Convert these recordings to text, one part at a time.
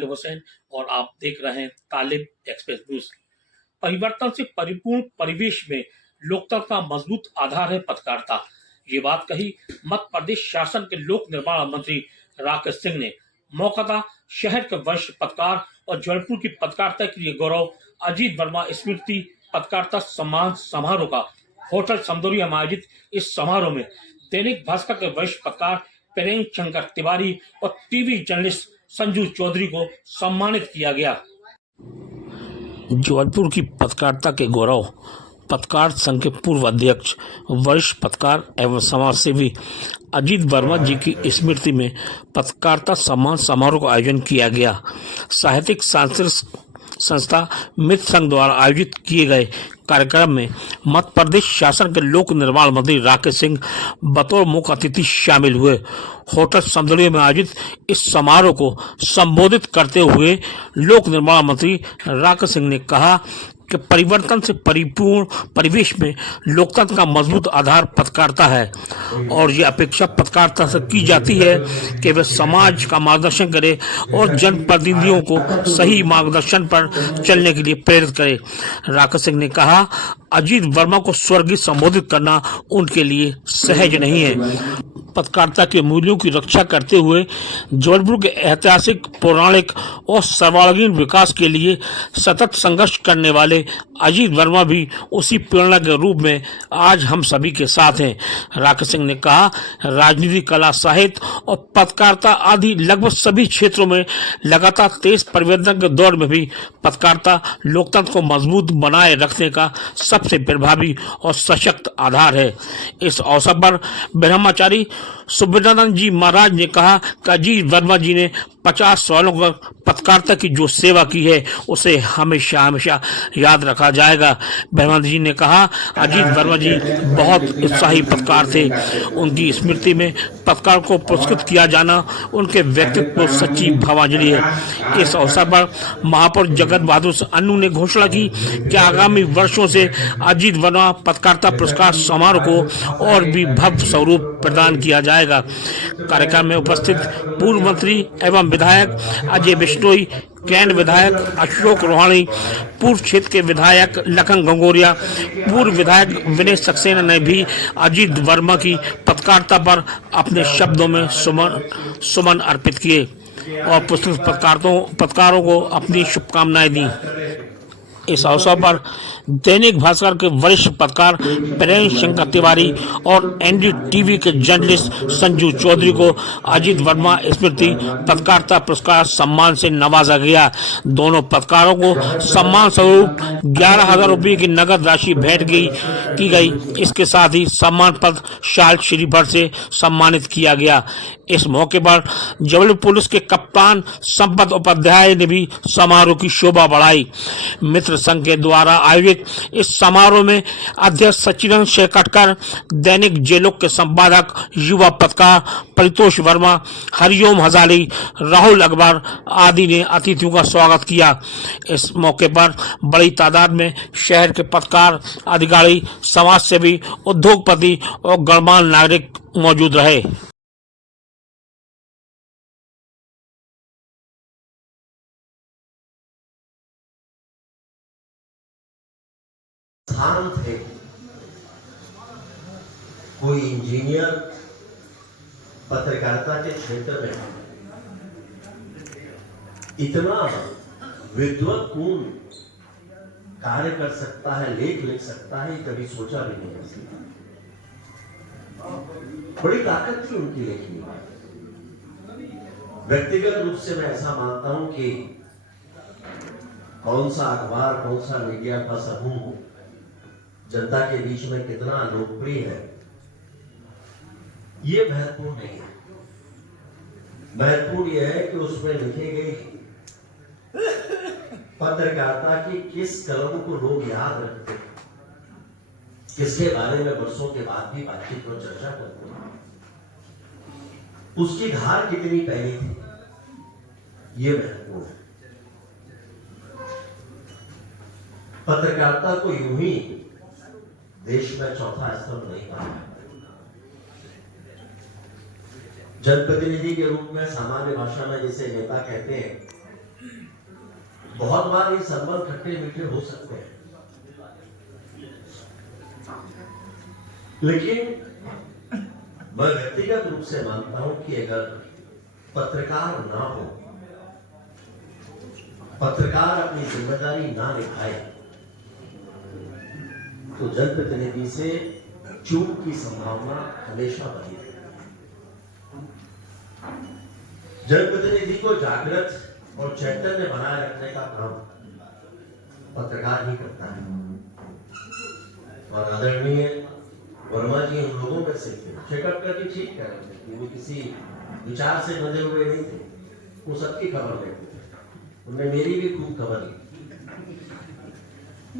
तालिब हुसैन और आप देख रहे हैं तालिब एक्सप्रेस न्यूज। परिवर्तन से परिपूर्ण परिवेश में लोकतंत्र का मजबूत आधार है पत्रकारिता। ये बात कही मध्य प्रदेश शासन के लोक निर्माण मंत्री राकेश सिंह ने। मौका था शहर के वरिष्ठ पत्रकार और जबलपुर की पत्रकारिता के लिए गौरव अजीत वर्मा स्मृति पत्रकारिता सम्मान समारोह का होटल समदौरिया में आयोजित इस समारोह में दैनिक भास्कर के वरिष्ठ पत्रकार प्रेम शंकर तिवारी और टीवी जर्नलिस्ट संजू चौधरी को सम्मानित किया गया। जबलपुर की पत्रकारिता के गौरव पत्रकार संघ के पूर्व अध्यक्ष वरिष्ठ पत्रकार एवं समाजसेवी अजीत वर्मा जी की स्मृति में पत्रकारिता सम्मान समारोह का आयोजन किया गया। साहित्यिक सांस्कृतिक संस्था मित्र संघ द्वारा आयोजित किए गए कार्यक्रम में मध्य प्रदेश शासन के लोक निर्माण मंत्री राकेश सिंह बतौर मुख्य अतिथि शामिल हुए। होटल समदौरिया में आयोजित इस समारोह को संबोधित करते हुए लोक निर्माण मंत्री राकेश सिंह ने कहा कि परिवर्तन से परिपूर्ण परिवेश में लोकतंत्र का मजबूत आधार पत्रकारिता है और ये अपेक्षा पत्रकारिता से की जाती है कि वे समाज का मार्गदर्शन करे और जनप्रतिनिधियों को सही मार्गदर्शन पर चलने के लिए प्रेरित करे। राकेश सिंह ने कहा, अजीत वर्मा को स्वर्गीय संबोधित करना उनके लिए सहज नहीं है। पत्रकारिता के मूल्यों की रक्षा करते हुए जबलपुर के ऐतिहासिक, पौराणिक और सर्वांगीण विकास के लिए सतत संघर्ष करने वाले अजीत वर्मा भी उसी प्रेरणा के रूप में आज हम सभी के साथ हैं। राकेश सिंह ने कहा, राजनीति, कला, साहित्य और पत्रकारिता आदि लगभग सभी क्षेत्रों में लगातार तेज परिवर्तन के दौर में भी पत्रकारिता लोकतंत्र को मजबूत बनाए रखने का सबसे प्रभावी और सशक्त आधार है। इस अवसर पर ब्रह्मचारी सुब्रतानंद जी महाराज ने कहा कि अजीत वर्मा जी ने 50 सालों का पत्रकारिता की जो सेवा की है उसे हमेशा हमेशा याद रखा जाएगा। ब्रह्मानंद जी ने कहा, अजीत वर्मा जी बहुत उत्साही पत्रकार थे। उनकी स्मृति में पत्रकार को पुरस्कृत किया जाना उनके व्यक्तित्व को सच्ची भावांजलि है। इस अवसर पर महापौर जगत बहादुर अन्नू ने घोषणा की कि आगामी वर्षों से अजीत वर्मा पत्रकारिता पुरस्कार समारोह को और भी भव्य स्वरूप प्रदान किया जाएगा। कार्यक्रम में उपस्थित पूर्व मंत्री एवं विधायक अजय बिश्नोई, कैंट विधायक अशोक रोहानी, पूर्व क्षेत्र के विधायक लखन गंगोरिया, पूर्व विधायक विनय सक्सेना ने भी अजीत वर्मा की पत्रकारिता पर अपने शब्दों में सुमन अर्पित किए और पुरस्कृत पत्रकारों को अपनी शुभकामनाएं दी। इस अवसर पर दैनिक भास्कर के वरिष्ठ पत्रकार प्रेम शंकर तिवारी और एनडीटीवी के जर्नलिस्ट संजू चौधरी को अजीत वर्मा स्मृति पत्रकारिता पुरस्कार सम्मान से नवाजा गया। दोनों पत्रकारों को सम्मान स्वरूप 11,000 रुपये की नगद राशि भेंट की गई। इसके साथ ही सम्मान पत्र शाल श्रीभर से सम्मानित किया गया। इस मौके पर जबलपुर पुलिस के कप्तान संपत उपाध्याय ने भी समारोह की शोभा बढ़ाई। मित्र संघ के द्वारा आयोजित इस समारोह में अध्यक्ष सचिन शेखटकर, दैनिक जेलोक के संपादक युवा पत्रकार परितोष वर्मा, हरिओम हजारी, राहुल अकबर आदि ने अतिथियों का स्वागत किया। इस मौके पर बड़ी तादाद में शहर के पत्रकार, अधिकारी, समाजसेवी, उद्योगपति और गणमान्य नागरिक मौजूद रहे। थे कोई इंजीनियर पत्रकारिता के क्षेत्र में इतना विद्वत्पूर्ण कार्य कर सकता है, लेख लिख सकता है, कभी सोचा भी नहीं है। बड़ी ताकत थी उनकी लेखनी। व्यक्तिगत रूप से मैं ऐसा मानता हूं कि कौन सा अखबार, कौन सा मीडिया का समूह जनता के बीच में कितना लोकप्रिय है, ये महत्वपूर्ण नहीं है। महत्वपूर्ण यह है कि उसमें लिखी गई पत्रकारिता की किस कलम को लोग याद रखते हैं, किसके बारे में वर्षों के बाद भी बातचीत और चर्चा करते हैं, उसकी धार कितनी पहली थी, ये महत्वपूर्ण है। पत्रकारिता को यूं ही देश में चौथा स्तंभ नहीं कहा। जनप्रतिनिधि के रूप में सामान्य भाषा में जिसे नेता कहते हैं, बहुत बार ये संबंध खट्टे मीठे हो सकते हैं, लेकिन मैं व्यक्तिगत रूप से मानता हूं कि अगर पत्रकार ना हो, पत्रकार अपनी जिम्मेदारी ना निभाए, तो जनप्रतिनिधि से चूक की संभावना हमेशा बनी है। जनप्रतिनिधि को जागृत और चैतन्य बनाए रखने का काम पत्रकार ही करता है। और आदरणीय वर्मा जी हम लोगों में से थे, चेकअप करके ठीक कह रहे थे कि वो किसी विचार से बंधे हुए नहीं थे, वो सबकी खबर लेते थे। उन्होंने मेरी भी खूब खबर ली,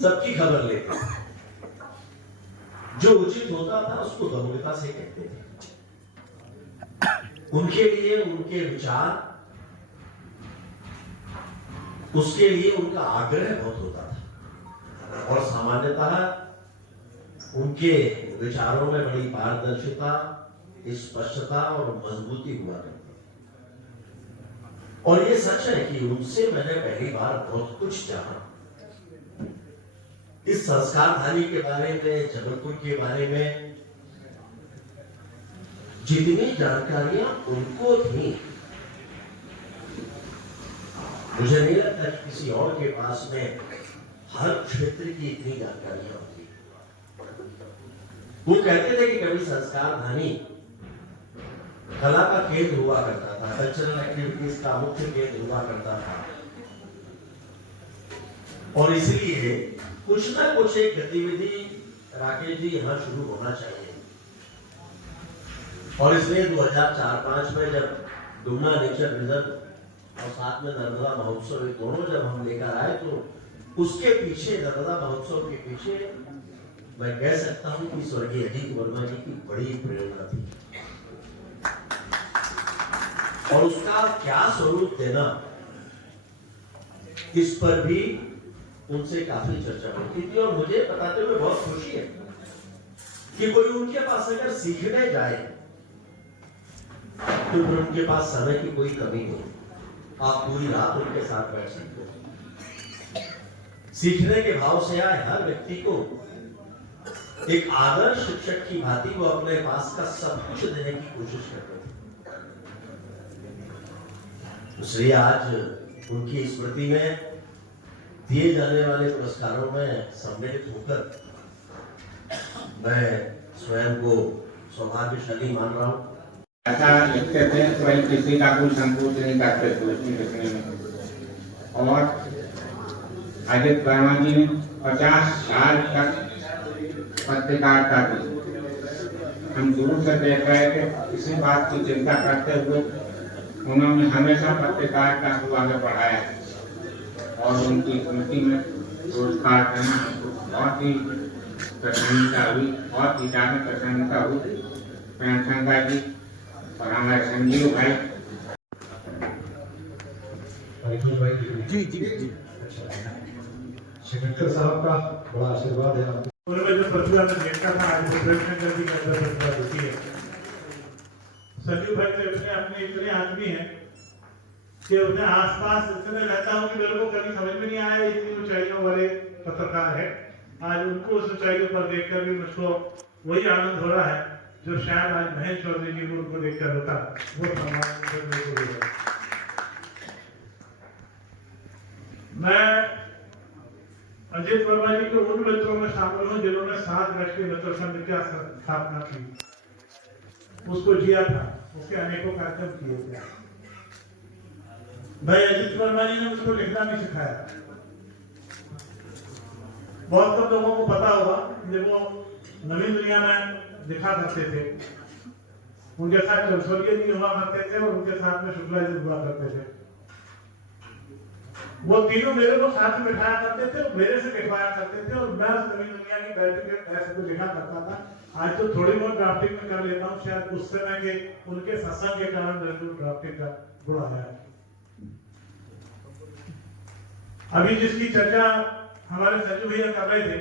सबकी खबर लेते थे, जो उचित होता था उसको गंभीरता से कहते थे। उनके लिए उनके विचार, उसके लिए उनका आग्रह बहुत होता था और सामान्यतः उनके विचारों में बड़ी पारदर्शिता, स्पष्टता और मजबूती हुआ करती। और ये सच है कि उनसे मैंने पहली बार बहुत कुछ जाना। इस संस्कारधानी के बारे में, जबलपुर के बारे में जितनी जानकारियां उनको थी, मुझे नहीं लगता कि किसी और के पास में हर क्षेत्र की इतनी जानकारियां होती। वो कहते थे कि कभी संस्कारधानी कला का केंद्र हुआ करता था, कल्चरल एक्टिविटीज का मुख्य केंद्र हुआ करता था, और इसलिए कुछ ना कुछ एक गतिविधि राकेश जी यहाँ शुरू होना चाहिए। और इसलिए 2004-05 में जब डुमना नेचर रिजर्व और साथ में नर्मदा महोत्सव दोनों जब हम लेकर आए, तो उसके पीछे, नर्मदा महोत्सव के पीछे मैं कह सकता हूं कि स्वर्गीय अजीत वर्मा जी की बड़ी प्रेरणा थी। और उसका क्या स्वरूप देना, इस पर भी उनसे काफी चर्चा होती थी। और मुझे बताते हुए बहुत खुशी है कि कोई उनके पास अगर सीखने जाए तो फिर उनके पास समय की कोई कमी नहीं, आप पूरी रात उनके साथ बैठ सकते हो। सीखने के भाव से आए हर व्यक्ति को एक आदर्श शिक्षक की भांति वो अपने पास का सब कुछ देने की कोशिश करते थे। इसलिए आज उनकी स्मृति में दिए जाने वाले पुरस्कारों में सम्मिलित होकर मैं स्वयं को सौभाग्यशाली मान रहा हूं। ऐसा लिखते थे तो वही किसी का कोई संकोच नहीं करते थे लिखने में। और अजित वर्मा जी ने 50 साल तक पत्रकारिता की हम दूर से देख रहे थे, किसी बात की चिंता करते हुए उन्होंने हमेशा पत्रकारिता को आगे बढ़ाया। और उनकी स्मृति में पुरस्कार देना बहुत ही प्रसन्नता हुई, बहुत ही ज्यादा प्रसन्नता हुई। प्रेमशंकर जी और हमारे संजीव भाई जी जी जी सेक्रेटरी साहब का बड़ा आशीर्वाद है आपको। जो प्रतिभा में देखा था आज प्रेमशंकर जी के अंदर प्रतिभा होती है। संजीव भाई तो अपने इतने आदमी हैं कि अपने आसपास इतने रहता हूँ कि मेरे को कभी समझ में नहीं आया इतनी ऊंचाइयों वाले पत्रकार है। आज उनको उस ऊंचाइयों पर देखकर भी मुझको वही आनंद हो रहा है जो शायद आज महेश चौधरी जी को उनको देखकर होता। वो मैं अजित वर्मा जी के उन मित्रों में शामिल हूँ जिन्होंने 7 वर्ष के मित्र संघ की स्थापना की, उसको जिया था, उसके अनेकों कार्यक्रम किए थे। भाई अजित वर्मा जी ने मुझको लिखना नहीं सिखाया। बहुत कम लोगों को पता होगा, जब वो नवीन दुनिया में लिखा करते थे, उनके साथ चौस्वर्गीय जी हुआ करते थे और उनके साथ में शुक्ला जी हुआ करते थे। वो तीनों मेरे को साथ में बिठाया करते थे, मेरे से लिखवाया करते थे और मैं उस नवीन दुनिया की बैठक में ऐसे को लिखा करता था। आज तो थोड़ी बहुत ड्राफ्टिंग में कर लेता हूँ, शायद उस समय के उनके सत्संग के कारण मेरे को ड्राफ्टिंग का गुण आया है। अभी जिसकी चर्चा हमारे सचिव भैया कर रहे थे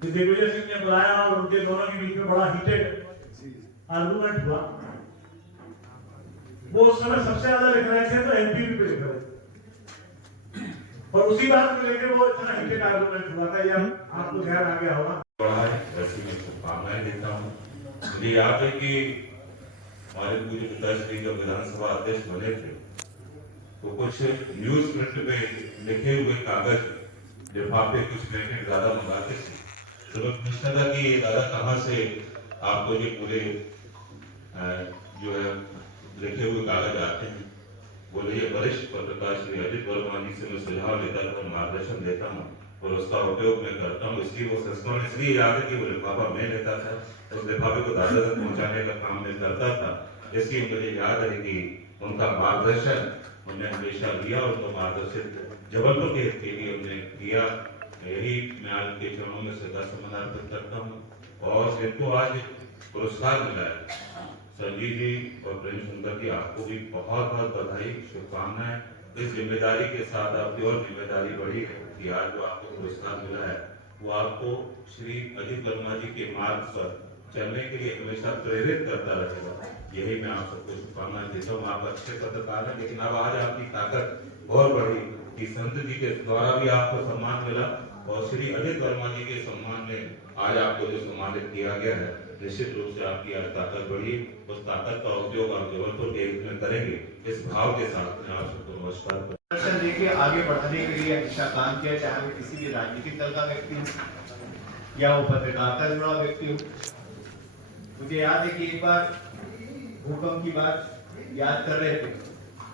कि दिग्विजय सिंह ने बुलाया और उनके दोनों के बीच में बड़ा हीटेड आर्गुमेंट हुआ। वो उस समय सबसे ज्यादा लिख रहे थे तो एमपीवी पे लिख रहे थे। और उसी बात को लेकर वो इतना हिटेड आर्गुमेंट हुआ था, या आपको ध्यान आ गया होगा। बड़ा है, ऐसी मैं शुभकामनाएं देता हूँ। मुझे याद है कि हमारे पूरे पिताश्री जब विधानसभा अध्यक्ष बने थे तो कुछ न्यूज प्रिंट में लिखे हुए कागज लिफाफे कुछ पैकेट ज्यादा मंगाते थे, तो मैं पूछता था कि ये दादा कहाँ से आपको ये पूरे जो है लिखे हुए कागज आते हैं। बोले ये वरिष्ठ पत्रकार श्री अजित वर्मा जी से मैं सुझाव लेता हूँ, मार्गदर्शन देता हूँ और उसका उपयोग मैं करता हूँ। इसलिए वो संस्करण इसलिए याद है कि वो लिफाफा मैं लेता था, उस लिफाफे को दादा तक पहुंचाने का काम मैं करता था। इसलिए मुझे याद है कि उनका मार्गदर्शन हमने हमेशा लिया और उनको मार्गदर्शित जबलपुर के लिए हमने किया। यही मैं आज के चरणों में सदा समर्पित करता हूँ। और जिनको आज पुरस्कार मिला है संजीव जी और प्रेम सुंदर जी, आपको भी बहुत बहुत बधाई, शुभकामनाएं। इस जिम्मेदारी के साथ आपकी और जिम्मेदारी बढ़ी है कि आज जो आपको पुरस्कार मिला है वो आपको श्री अजित वर्मा जी के मार्ग पर चलने के लिए हमेशा प्रेरित करता रहेगा। यही मैं आप सबको शुभकामनाएं देता हूँ। आप अच्छे पत्रकार हैं, लेकिन अब आज आपकी ताकत और बढ़ी कि संत जी के द्वारा भी आपको सम्मान मिला और श्री अजित वर्मा जी के सम्मान में आज आपको जो सम्मानित किया गया है, निश्चित रूप से आपकी आज ताकत बढ़ी। उस ताकत का उपयोग आप जबलपुर के हित में करेंगे, इस भाव के साथ मैं आप सबको नमस्कार करता हूं। दर्शन देके आगे बढ़ने के लिए अच्छा काम किया, चाहे वो किसी भी राजनीतिक दल का व्यक्ति हो या वो पत्रकारिता से जुड़ा व्यक्ति हो। मुझे याद है कि एक बार भूकंप की बात याद कर रहे थे।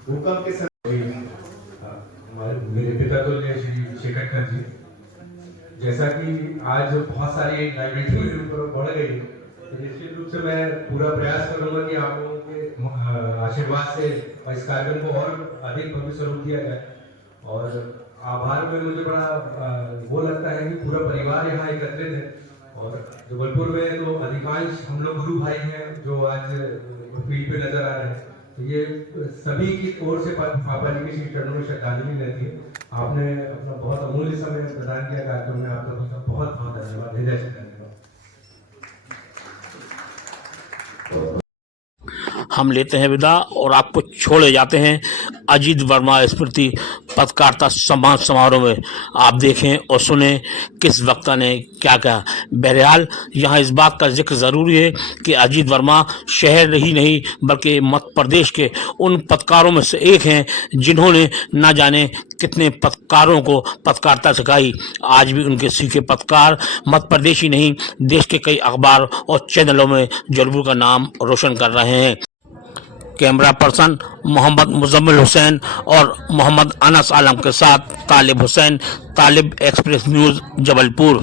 भूकंप के समय हमारे मेरे पिता तो श्री शेखर जी, जैसा कि आज बहुत सारी लाइबिलिटी मेरे ऊपर बढ़ गई है, तो निश्चित रूप से मैं पूरा प्रयास करूंगा कि आप लोगों के आशीर्वाद से इस कार्यक्रम को और अधिक भव्य रूप दिया जाए। और आभार में मुझे बड़ा वो लगता है कि पूरा परिवार यहाँ एकत्रित है और जबलपुर में तो अधिकांश हम लोग गुरु भाई हैं जो आज फील्ड पे नजर आ रहे हैं। तो ये सभी की ओर से पापा जी के श्री चरणों में श्रद्धांजलि रहती है। आपने अपना बहुत अमूल्य समय प्रदान किया कार्यक्रम में, आप लोगों का बहुत बहुत धन्यवाद, हृदय से धन्यवाद। हम लेते हैं विदा और आपको छोड़े जाते हैं अजीत वर्मा स्मृति पत्रकारिता सम्मान समारोह में। आप देखें और सुने किस वक्ता ने क्या कहा। बहरहाल यहाँ इस बात का जिक्र ज़रूरी है कि अजीत वर्मा शहर ही नहीं बल्कि मध्य प्रदेश के उन पत्रकारों में से एक हैं जिन्होंने ना जाने कितने पत्रकारों को पत्रकारिता सिखाई। आज भी उनके सीखे पत्रकार मध्य प्रदेश ही नहीं देश के कई अखबार और चैनलों में जबलपुर का नाम रोशन कर रहे हैं। कैमरा पर्सन मोहम्मद मुजम्मिल हुसैन और मोहम्मद अनस आलम के साथ तालिब हुसैन, तालिब एक्सप्रेस न्यूज़ जबलपुर।